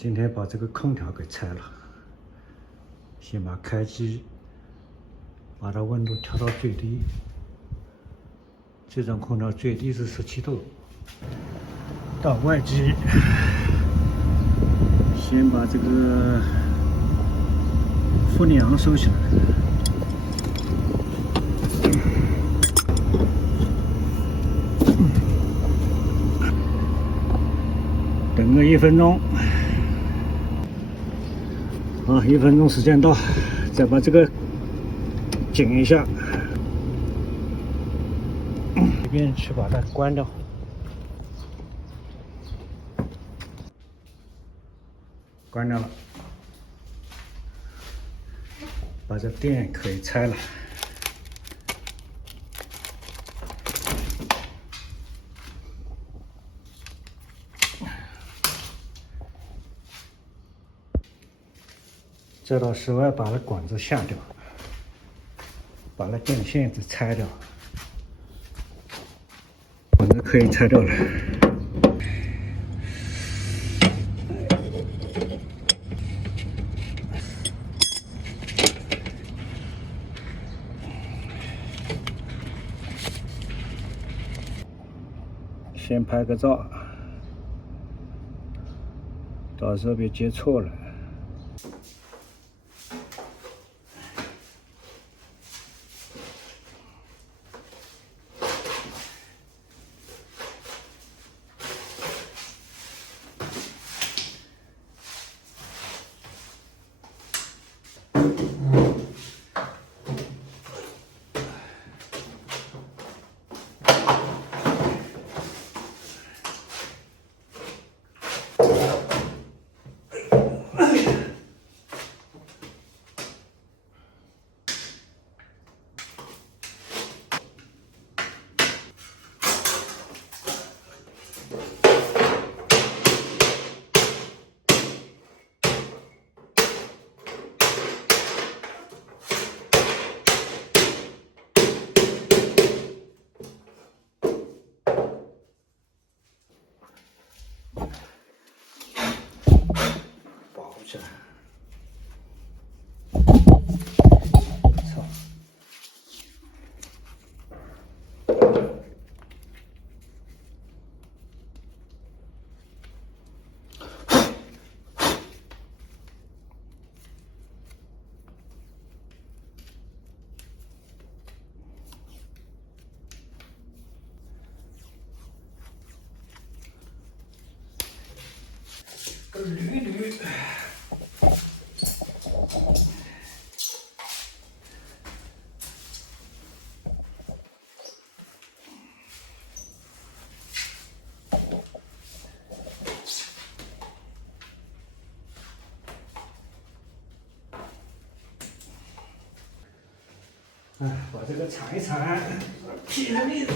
今天把这个空调给拆了，先把开机，把它温度调到最低。这种空调最低是17度。到外机，先把这个负梁收起来。等个1分钟。好，1分钟时间到，再把这个紧一下，这边去把它关掉。关掉了，把这电可以拆了。再到室外把那管子下掉，把那电线子拆掉，管子可以拆掉了。先拍个照，到时候别接错了。保护起来。操！个驴驴。把这个铲一铲，撇个面子。